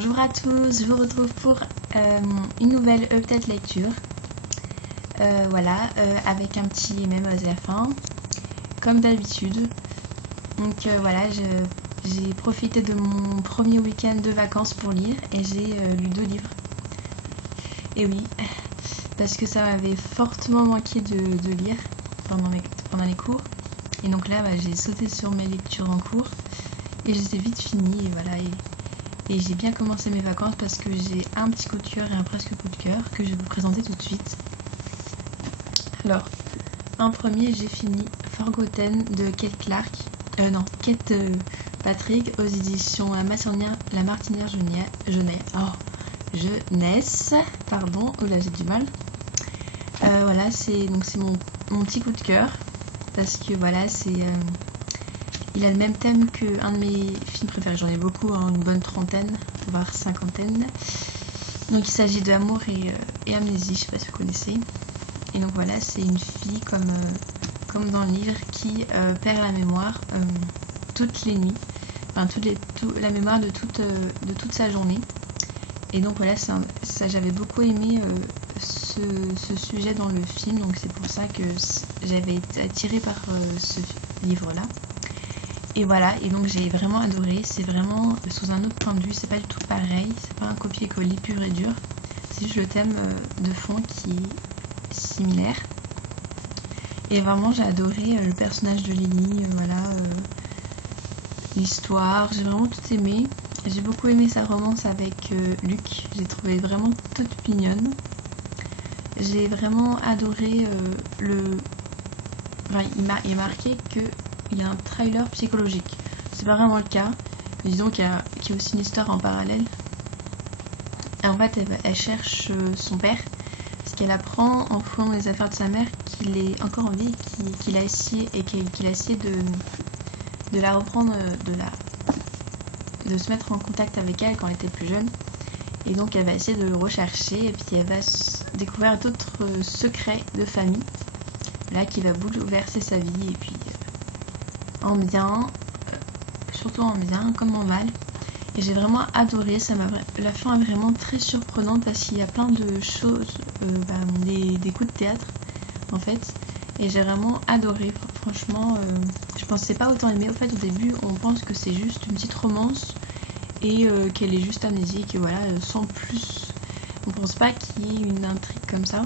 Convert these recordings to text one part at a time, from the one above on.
Bonjour à tous, je vous retrouve pour une nouvelle update lecture. Avec un petit mème à la fin, comme d'habitude. Donc voilà, j'ai profité de mon premier week-end de vacances pour lire et j'ai lu 2 livres. Et oui, parce que ça m'avait fortement manqué de lire pendant les cours. Et donc là, j'ai sauté sur mes lectures en cours et je les ai vite finies. Et voilà. Et j'ai bien commencé mes vacances parce que j'ai un petit coup de cœur et un presque coup de cœur que je vais vous présenter tout de suite. Alors, en premier, j'ai fini Forgotten de Kate Patrick aux éditions La Martinière Jeunesse. Pardon, oh là j'ai du mal. Voilà, c'est mon petit coup de cœur parce que voilà, il a le même thème qu'un de mes films préférés. J'en ai beaucoup, une bonne trentaine, voire cinquantaine. Donc il s'agit d'amour et amnésie, je sais pas si vous connaissez. Et donc voilà, c'est une fille comme dans le livre qui perd la mémoire toutes les nuits, enfin la mémoire de toute sa journée. Et donc voilà, j'avais beaucoup aimé ce sujet dans le film, donc c'est pour ça que j'avais été attirée par ce livre-là. Et voilà, et donc j'ai vraiment adoré, c'est vraiment sous un autre point de vue, c'est pas du tout pareil, c'est pas un copier-coller pur et dur, c'est juste le thème de fond qui est similaire. Et vraiment j'ai adoré le personnage de Lily, l'histoire, j'ai vraiment tout aimé. J'ai beaucoup aimé sa romance avec Luc, j'ai trouvé vraiment toute mignonne. J'ai vraiment adoré il est marqué qu'il y a un trailer psychologique. C'est pas vraiment le cas, mais disons qu'il y a aussi une histoire en parallèle. Et en fait, elle cherche son père, parce qu'elle apprend en fouillant les affaires de sa mère qu'il est encore en vie, qu'il a essayé de la reprendre, de se mettre en contact avec elle quand elle était plus jeune. Et donc elle va essayer de le rechercher et puis elle va découvrir d'autres secrets de famille là qui va bouleverser sa vie, et puis en bien, surtout en bien comme en mal. Et j'ai vraiment adoré, la fin est vraiment très surprenante parce qu'il y a plein de choses, des coups de théâtre en fait. Et j'ai vraiment adoré, franchement, je pensais pas autant aimer. Au fait, au début, on pense que c'est juste une petite romance et qu'elle est juste amnésique, et voilà, sans plus. On pense pas qu'il y ait une intrigue comme ça.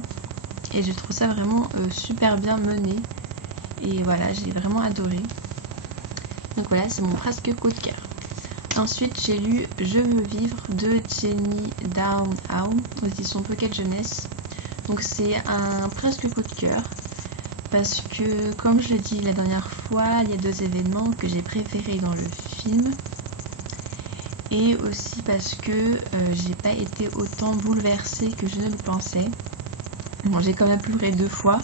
Et je trouve ça vraiment super bien mené. Et voilà, j'ai vraiment adoré. Donc voilà, c'est mon presque coup de cœur. Ensuite, j'ai lu Je veux vivre de Jenny Downhow aux éditions Pocket Jeunesse. Donc c'est un presque coup de cœur parce que, comme je l'ai dit la dernière fois, il y a 2 événements que j'ai préférés dans le film. Et aussi parce que j'ai pas été autant bouleversée que je ne le pensais. Bon, j'ai quand même pleuré 2 fois.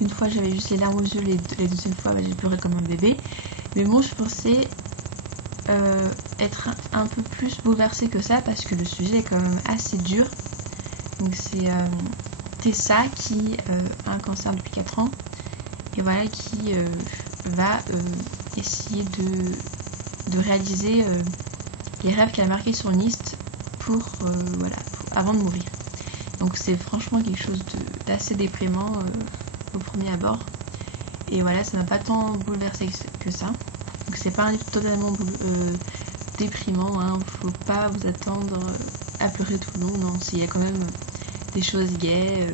Une fois j'avais juste les larmes aux yeux, les deuxièmes fois j'ai pleuré comme un bébé. Mais bon, je pensais être un peu plus bouleversée que ça parce que le sujet est quand même assez dur. Donc c'est Tessa qui a un cancer depuis 4 ans et voilà, qui va essayer de réaliser les rêves qu'elle a marqués sur une liste avant de mourir. Donc c'est franchement quelque chose d'assez déprimant au premier abord. Et voilà, ça m'a pas tant bouleversé que ça. Donc c'est pas un livre totalement déprimant, hein. Faut pas vous attendre à pleurer tout le long. Non, il y a quand même des choses gaies,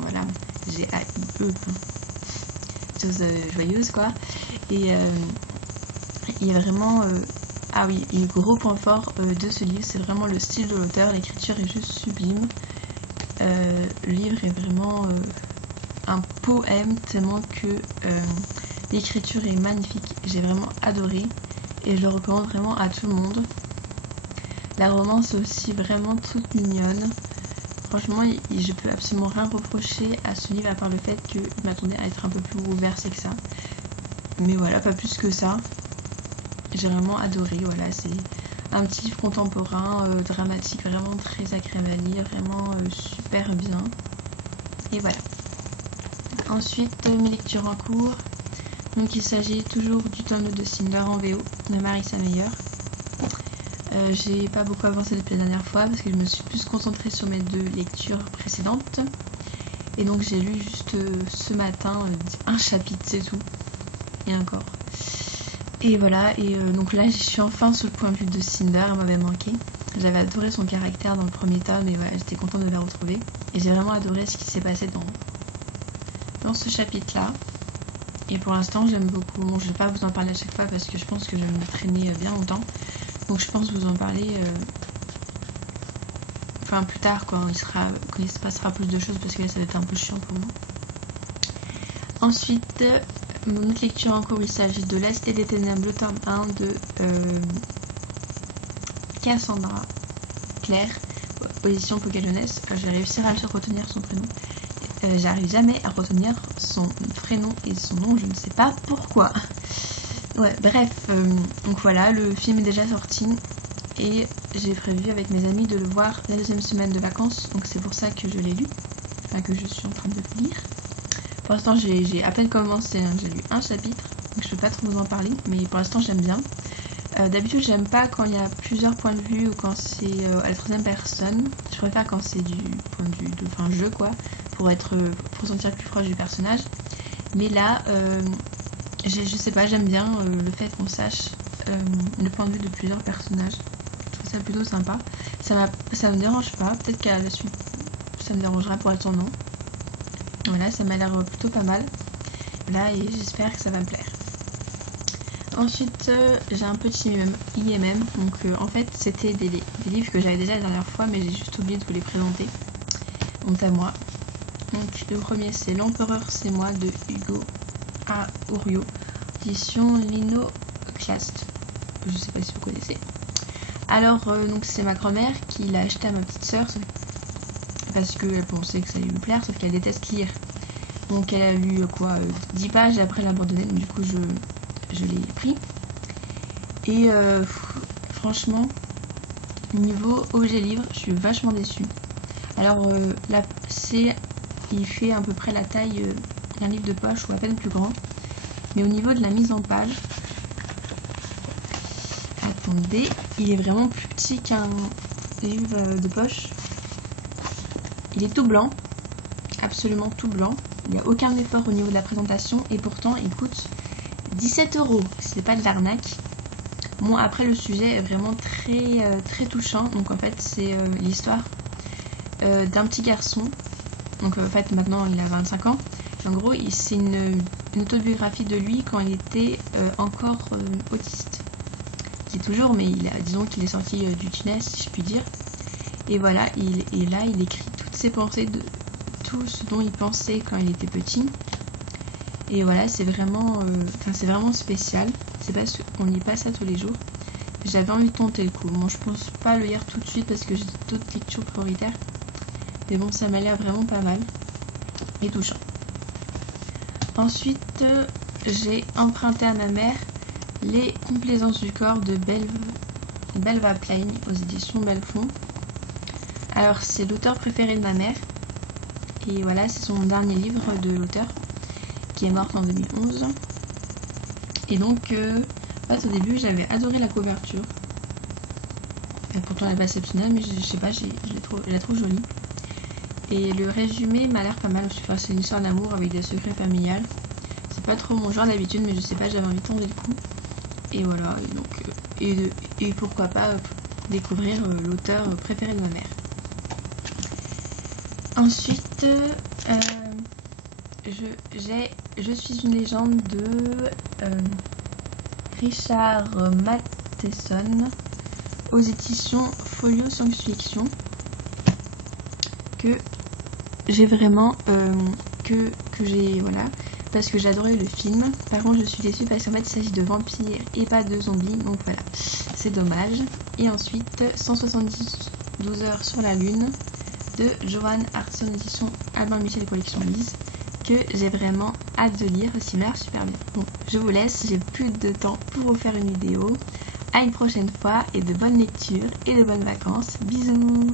voilà, G-A-I-E, choses joyeuses quoi. Et il y a vraiment le gros point fort de ce livre, c'est vraiment le style de l'auteur. L'écriture est juste sublime. Le livre est vraiment un poème tellement que l'écriture est magnifique. J'ai vraiment adoré et je le recommande vraiment à tout le monde. La romance est aussi vraiment toute mignonne. Franchement, je peux absolument rien reprocher à ce livre à part le fait qu'il m'attendait à être un peu plus bouleversé que ça. Mais voilà, pas plus que ça. J'ai vraiment adoré. Voilà, c'est un petit livre contemporain, dramatique, vraiment très agréable à lire, vraiment super bien. Et voilà. Ensuite, mes lectures en cours. Donc il s'agit toujours du tome de Cinder en VO de Marissa Meyer. J'ai pas beaucoup avancé depuis la dernière fois parce que je me suis plus concentrée sur mes 2 lectures précédentes. Et donc j'ai lu juste ce matin un chapitre, c'est tout. Et encore. Et voilà, et donc là je suis enfin sur le point de vue de Cinder, elle m'avait manqué. J'avais adoré son caractère dans le premier tome et voilà, j'étais contente de la retrouver. Et j'ai vraiment adoré ce qui s'est passé dans ce chapitre-là. Et pour l'instant j'aime beaucoup. Bon, je vais pas vous en parler à chaque fois parce que je pense que je vais me traîner bien longtemps. Donc je pense vous en parler enfin plus tard quand il se passera plus de choses parce que là ça va être un peu chiant pour moi. Ensuite, mon autre lecture en cours, il s'agit de La Cité des Ténèbres, le tome 1 de Cassandra Clare, position Pocket Jeunesse. J'ai réussi à retenir son prénom. J'arrive jamais à retenir son prénom et son nom, je ne sais pas pourquoi. Ouais, bref, donc voilà, le film est déjà sorti et j'ai prévu avec mes amis de le voir la 2e semaine de vacances, donc c'est pour ça que je l'ai lu, enfin que je suis en train de le lire. Pour l'instant j'ai à peine commencé, hein. J'ai lu un chapitre, donc je peux pas trop vous en parler, mais pour l'instant j'aime bien. D'habitude j'aime pas quand il y a plusieurs points de vue ou quand c'est à la 3e personne, je préfère quand c'est du point de vue de jeu quoi, pour sentir plus proche du personnage. Mais là, je sais pas, j'aime bien le fait qu'on sache le point de vue de plusieurs personnages. Je trouve ça plutôt sympa. Ça me dérange pas, peut-être qu'à la suite ça me dérangera pour être non. Voilà, ça m'a l'air plutôt pas mal. Là, et j'espère que ça va me plaire. Ensuite, j'ai un petit IMM. Donc, en fait, c'était des livres que j'avais déjà la dernière fois, mais j'ai juste oublié de vous les présenter. Honte à moi. Donc, le premier, c'est L'Empereur, c'est moi de Hugo Auriot, édition Linoclast. Je sais pas si vous connaissez. Alors, donc, c'est ma grand-mère qui l'a acheté à ma petite sœur parce qu'elle pensait que ça allait lui plaire, sauf qu'elle déteste lire. Donc, elle a lu 10 pages et après elle a abandonné. Donc, du coup, je l'ai pris. Et franchement, niveau objet livre, je suis vachement déçue. Alors là, il fait à peu près la taille d'un livre de poche ou à peine plus grand. Mais au niveau de la mise en page, attendez, il est vraiment plus petit qu'un livre de poche. Il est tout blanc, absolument tout blanc. Il n'y a aucun effort au niveau de la présentation et pourtant il coûte 17 €. C'est pas de l'arnaque. Bon, après le sujet est vraiment très touchant. Donc en fait c'est l'histoire d'un petit garçon. Donc en fait maintenant il a 25 ans. En gros c'est une autobiographie de lui quand il était encore autiste. C'est toujours, mais disons qu'il est sorti du tunnel si je puis dire. Et voilà, il écrit toutes ses pensées, de tout ce dont il pensait quand il était petit. Et voilà, c'est vraiment spécial. C'est parce qu'on lit pas ça tous les jours. J'avais envie de tenter le coup. Bon, je pense pas le lire tout de suite parce que j'ai d'autres lectures prioritaires. Mais bon, ça m'a l'air vraiment pas mal et touchant. Ensuite, j'ai emprunté à ma mère Les Complaisances du corps de Belva Plain aux éditions Belfond. Alors, c'est l'auteur préféré de ma mère. Et voilà, c'est son dernier livre de l'auteur qui est morte en 2011. Et donc, au début, j'avais adoré la couverture. Et pourtant, elle est pas exceptionnelle, mais je sais pas, je la trouve jolie. Et le résumé m'a l'air pas mal aussi. Enfin, c'est une histoire d'amour avec des secrets familiales. C'est pas trop mon genre d'habitude, mais je sais pas, j'avais envie de tenter le coup. Et voilà, et donc, et pourquoi pas découvrir l'auteur préféré de ma mère. Ensuite, Je suis une légende de Richard Matheson aux éditions Folio Science Fiction, que j'ai vraiment que j'ai voilà, parce que j'adorais le film. Par contre je suis déçue parce qu'en fait il s'agit de vampires et pas de zombies, donc voilà, c'est dommage. Et ensuite 172 heures sur la lune de Johan Hartson, édition Albin Michel collection Lise, que j'ai vraiment hâte de lire, aussi m'a l'air super bien. Bon, je vous laisse, j'ai plus de temps pour vous faire une vidéo. À une prochaine fois et de bonnes lectures et de bonnes vacances. Bisous.